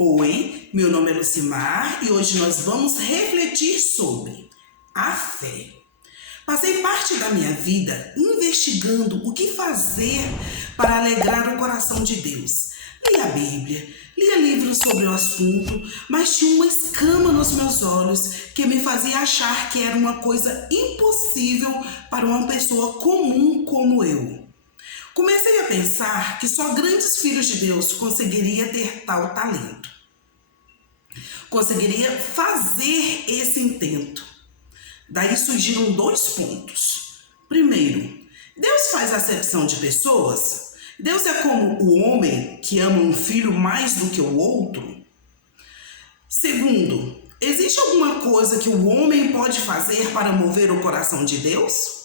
Oi, meu nome é Lucimar e hoje nós vamos refletir sobre a fé. Passei parte da minha vida investigando o que fazer para alegrar o coração de Deus. Li a Bíblia, lia livros sobre o assunto, mas tinha uma escama nos meus olhos que me fazia achar que era uma coisa impossível para uma pessoa comum como eu. Comecei a pensar que só grandes filhos de Deus conseguiriam ter tal talento. Conseguiria fazer esse intento. Daí surgiram 2 pontos. Primeiro, Deus faz acepção de pessoas? Deus é como o homem que ama um filho mais do que o outro? Segundo, existe alguma coisa que o homem pode fazer para mover o coração de Deus?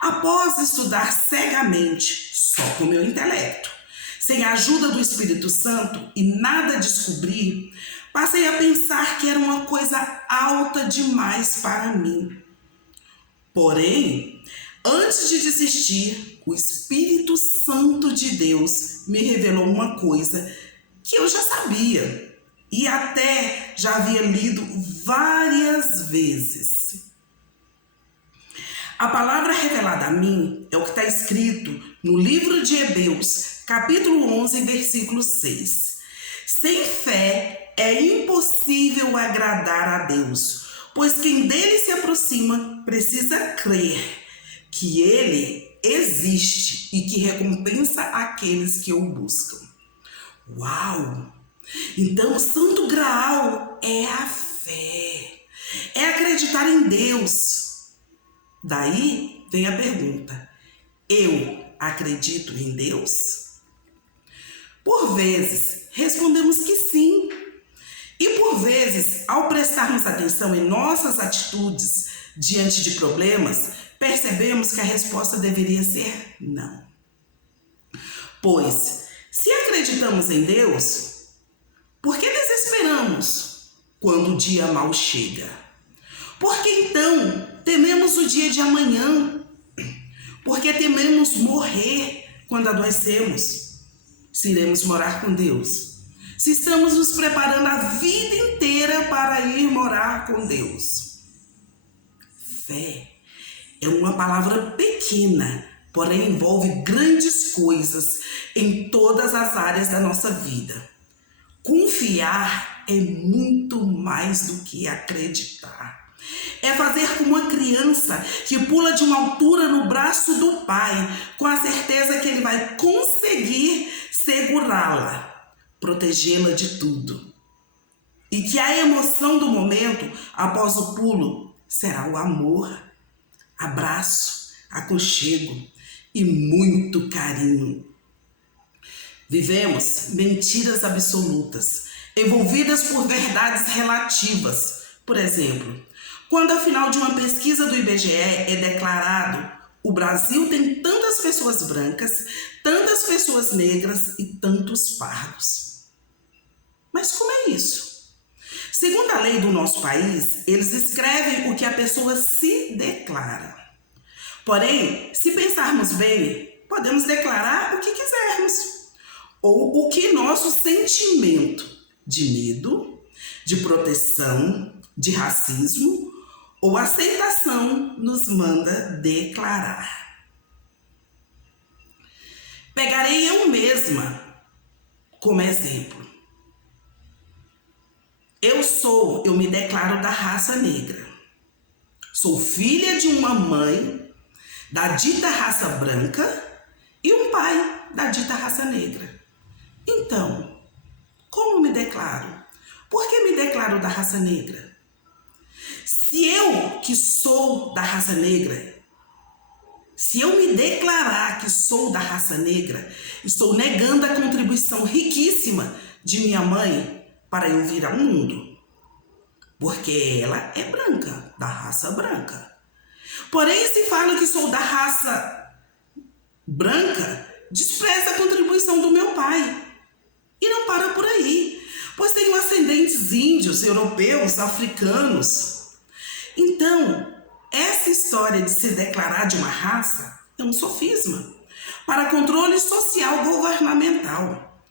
Após estudar cegamente, só com o meu intelecto, sem a ajuda do Espírito Santo e nada descobrir, passei a pensar que era uma coisa alta demais para mim. Porém, antes de desistir, o Espírito Santo de Deus me revelou uma coisa que eu já sabia e até já havia lido várias vezes. A palavra revelada a mim é o que está escrito no livro de Hebreus, capítulo 11, versículo 6. Sem fé é impossível agradar a Deus, pois quem dele se aproxima precisa crer que ele existe e que recompensa aqueles que o buscam. Uau! Então o santo graal é a fé, é acreditar em Deus. Daí vem a pergunta: eu acredito em Deus? Por vezes, respondemos que sim. E por vezes, ao prestarmos atenção em nossas atitudes diante de problemas, percebemos que a resposta deveria ser não. Pois, se acreditamos em Deus, por que desesperamos quando o dia mal chega? Por que então tememos o dia de amanhã? Por que tememos morrer quando adoecemos? Se iremos morar com Deus? Se estamos nos preparando a vida inteira para ir morar com Deus? Fé é uma palavra pequena, porém envolve grandes coisas em todas as áreas da nossa vida. Confiar é muito mais do que acreditar. É fazer como uma criança que pula de uma altura no braço do pai, com a certeza que ele vai conseguir segurá-la, protegê-la de tudo. E que a emoção do momento, após o pulo, será o amor, abraço, aconchego e muito carinho. Vivemos mentiras absolutas, envolvidas por verdades relativas. Por exemplo, quando ao final de uma pesquisa do IBGE é declarado: o Brasil tem tantas pessoas brancas, tantas pessoas negras e tantos pardos. Mas como é isso? Segundo a lei do nosso país, eles escrevem o que a pessoa se declara. Porém, se pensarmos bem, podemos declarar o que quisermos, ou o que nosso sentimento de medo, de proteção, de racismo ou aceitação nos manda declarar. Pegarei eu mesma como exemplo. Eu me declaro da raça negra. Sou filha de uma mãe da dita raça branca e um pai da dita raça negra. Então, como me declaro? Por que me declaro da raça negra? Se eu, que sou da raça negra, se eu me declarar que sou da raça negra, estou negando a contribuição riquíssima de minha mãe para eu vir ao mundo. Porque ela é branca, da raça branca. Porém, se falo que sou da raça branca, despreza a contribuição do meu pai. E não para por aí, pois tenho ascendentes índios, europeus, africanos. Então, essa história de se declarar de uma raça é um sofisma para controle social governamental.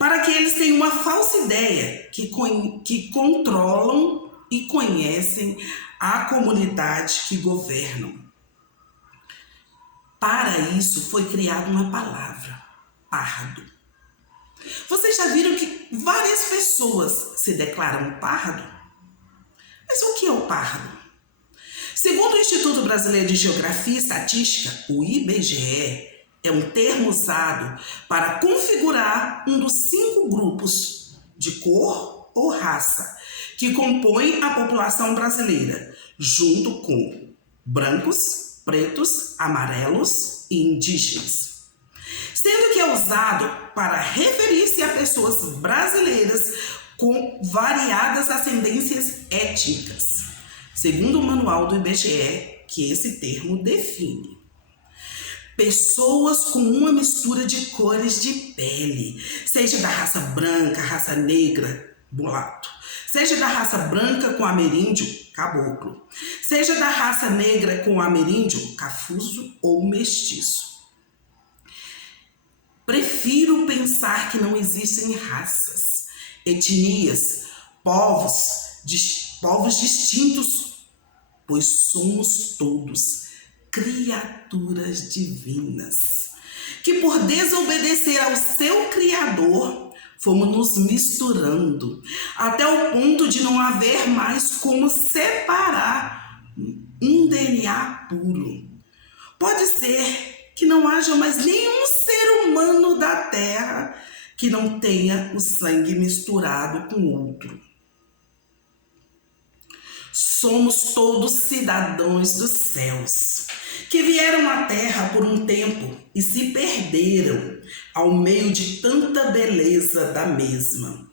para que eles tenham uma falsa ideia que controlam e conhecem a comunidade que governam. Para isso foi criada uma palavra, pardo. Vocês já viram que várias pessoas se declaram pardo? Mas o que é o pardo? Segundo o Instituto Brasileiro de Geografia e Estatística, o IBGE, é um termo usado para configurar um dos 5 grupos de cor ou raça que compõem a população brasileira, junto com brancos, pretos, amarelos e indígenas. Sendo que é usado para referir-se a pessoas brasileiras com variadas ascendências étnicas, segundo o manual do IBGE, que esse termo define. Pessoas com uma mistura de cores de pele, seja da raça branca, raça negra, mulato, seja da raça branca com ameríndio, caboclo, seja da raça negra com ameríndio, cafuso ou mestiço. Prefiro pensar que não existem raças, etnias, povos distintos, pois somos todos criaturas divinas, que por desobedecer ao seu Criador, fomos nos misturando, até o ponto de não haver mais como separar um DNA puro. Pode ser que não haja mais nenhum ser humano da Terra que não tenha o sangue misturado com outro. Somos todos cidadãos dos céus, que vieram à Terra por um tempo e se perderam ao meio de tanta beleza da mesma.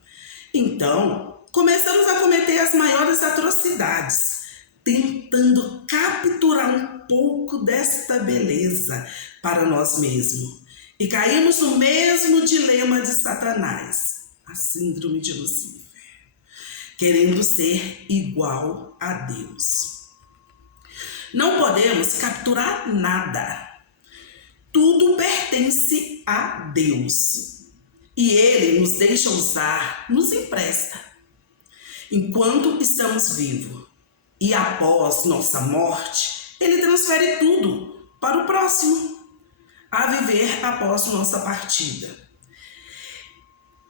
Então, começamos a cometer as maiores atrocidades, tentando capturar um pouco desta beleza para nós mesmos. E caímos no mesmo dilema de Satanás, a síndrome de Lúcifer, querendo ser igual a Deus. Não podemos capturar nada. Tudo pertence a Deus. E Ele nos deixa usar, nos empresta, enquanto estamos vivos. E após nossa morte, Ele transfere tudo para o próximo, a viver após nossa partida.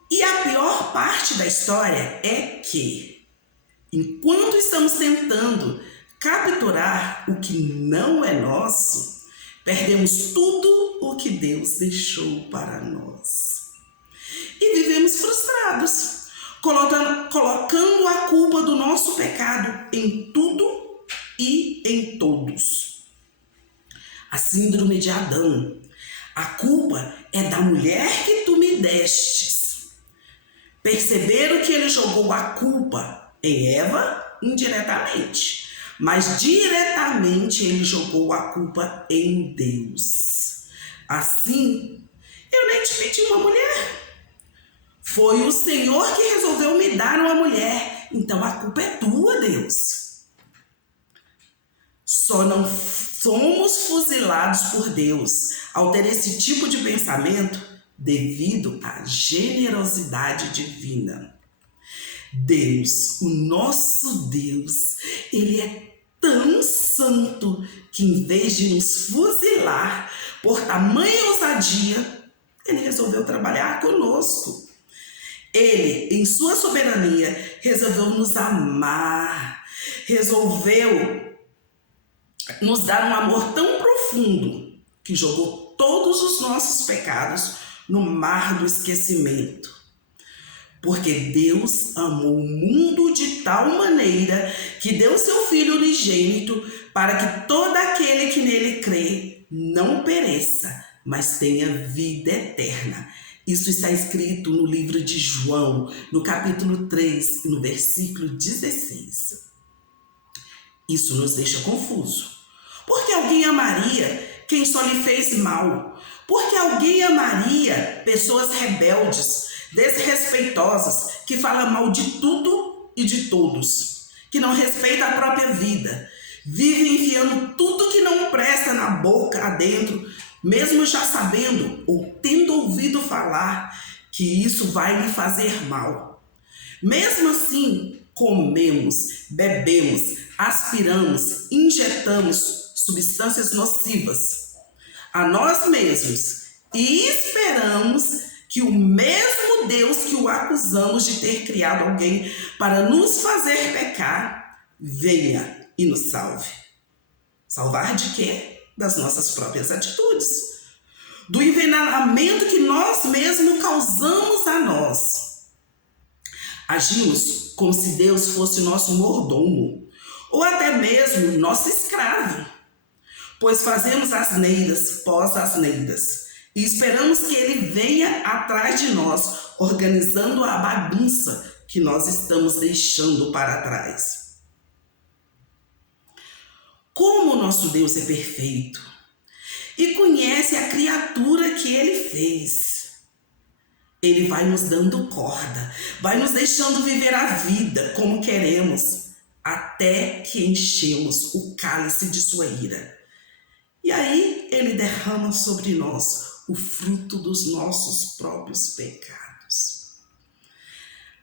E a pior parte da história é que, enquanto estamos tentando capturar o que não é nosso, perdemos tudo o que Deus deixou para nós. E vivemos frustrados, colocando a culpa do nosso pecado em tudo e em todos. A síndrome de Adão. A culpa é da mulher que tu me destes. Perceberam que ele jogou a culpa em Eva indiretamente, mas diretamente ele jogou a culpa em Deus. Assim, eu nem te pedi uma mulher. Foi o Senhor que resolveu me dar uma mulher. Então a culpa é tua, Deus. Só não somos fuzilados por Deus ao ter esse tipo de pensamento devido à generosidade divina. Deus, o nosso Deus, Ele é tão santo que em vez de nos fuzilar por tamanha ousadia, Ele resolveu trabalhar conosco. Ele, em sua soberania, resolveu nos amar, resolveu nos dar um amor tão profundo que jogou todos os nossos pecados no mar do esquecimento. Porque Deus amou o mundo de tal maneira que deu seu Filho unigênito para que todo aquele que nele crê não pereça, mas tenha vida eterna. Isso está escrito no livro de João, no capítulo 3, no versículo 16. Isso nos deixa confuso. Por que alguém amaria quem só lhe fez mal? Por que alguém amaria pessoas rebeldes, desrespeitosas, que falam mal de tudo e de todos, que não respeitam a própria vida, vivem enfiando tudo que não presta na boca adentro, mesmo já sabendo ou tendo ouvido falar que isso vai lhe fazer mal. Mesmo assim, comemos, bebemos, aspiramos, injetamos substâncias nocivas a nós mesmos e esperamos que o mesmo Deus que o acusamos de ter criado alguém para nos fazer pecar, venha e nos salve. Salvar de quê? Das nossas próprias atitudes, do envenenamento que nós mesmos causamos a nós. Agimos como se Deus fosse nosso mordomo, ou até mesmo nosso escravo, pois fazemos asneiras pós asneiras, e esperamos que ele venha atrás de nós, organizando a bagunça que nós estamos deixando para trás. Como o nosso Deus é perfeito e conhece a criatura que ele fez, ele vai nos dando corda, vai nos deixando viver a vida como queremos, até que enchemos o cálice de sua ira. E aí ele derrama sobre nós o fruto dos nossos próprios pecados.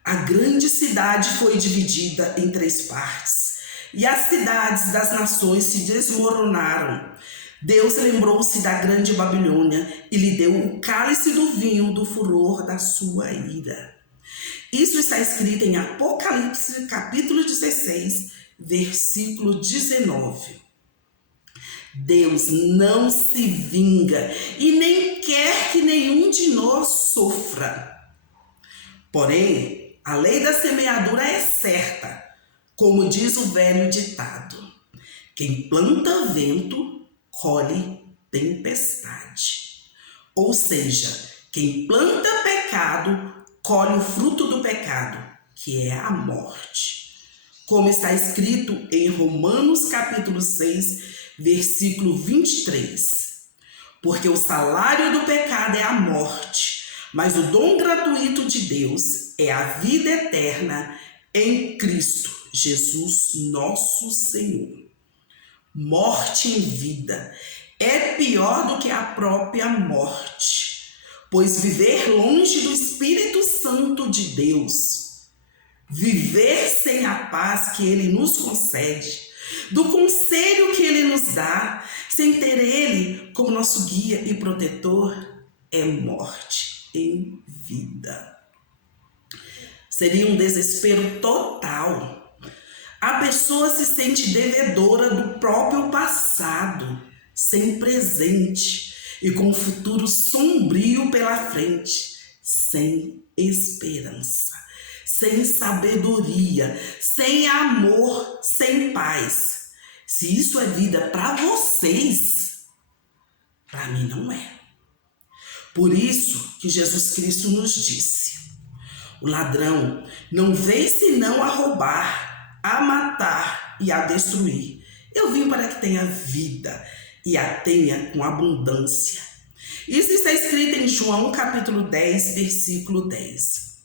A grande cidade foi dividida em 3 partes, e as cidades das nações se desmoronaram. Deus lembrou-se da grande Babilônia e lhe deu o cálice do vinho do furor da sua ira. Isso está escrito em Apocalipse, capítulo 16, versículo 19. Deus não se vinga e nem quer que nenhum de nós sofra. Porém, a lei da semeadura é certa, como diz o velho ditado: quem planta vento, colhe tempestade. Ou seja, quem planta pecado, colhe o fruto do pecado, que é a morte. Como está escrito em Romanos capítulo 6, versículo 23. Porque o salário do pecado é a morte, mas o dom gratuito de Deus é a vida eterna em Cristo Jesus, nosso Senhor. Morte em vida é pior do que a própria morte, pois viver longe do Espírito Santo de Deus, viver sem a paz que Ele nos concede, do conselho que Ele nos dá, sem ter Ele como nosso guia e protetor, é morte em vida. Seria um desespero total. A pessoa se sente devedora do próprio passado, sem presente e com um futuro sombrio pela frente, sem esperança, sem sabedoria, sem amor, sem paz. Se isso é vida para vocês, para mim não é. Por isso que Jesus Cristo nos disse: o ladrão não veio senão a roubar, a matar e a destruir. Eu vim para que tenha vida e a tenha com abundância. Isso está escrito em João capítulo 10, versículo 10.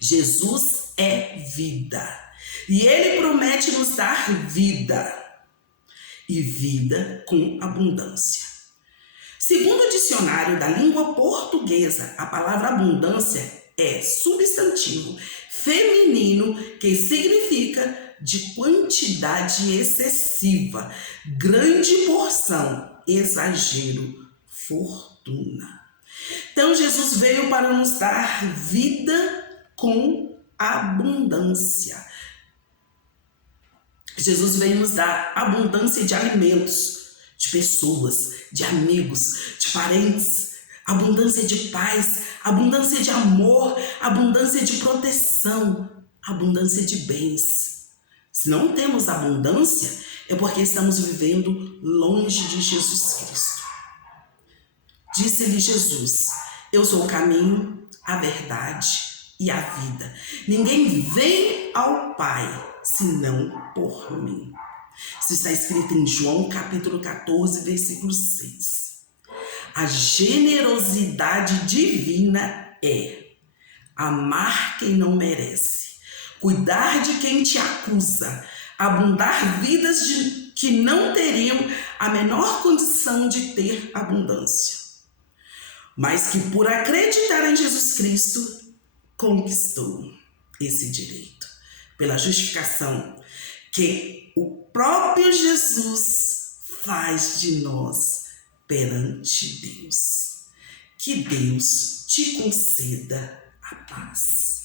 Jesus é vida e Ele promete nos dar vida e vida com abundância. Segundo o dicionário da língua portuguesa, a palavra abundância é substantivo feminino que significa de quantidade excessiva, grande porção, exagero, fortuna. Então Jesus veio para nos dar vida com abundância. Jesus veio nos dar abundância de alimentos, de pessoas, de amigos, de parentes, abundância de paz, abundância de amor, abundância de proteção, abundância de bens. Se não temos abundância, é porque estamos vivendo longe de Jesus Cristo. Disse-lhe Jesus: eu sou o caminho, a verdade e a vida. Ninguém vem ao Pai senão por mim. Isso está escrito em João capítulo 14, versículo 6. A generosidade divina é amar quem não merece, cuidar de quem te acusa, abundar vidas que não teriam a menor condição de ter abundância. mas que por acreditar em Jesus Cristo conquistou esse direito, pela justificação que o próprio Jesus faz de nós perante Deus. Que Deus te conceda a paz.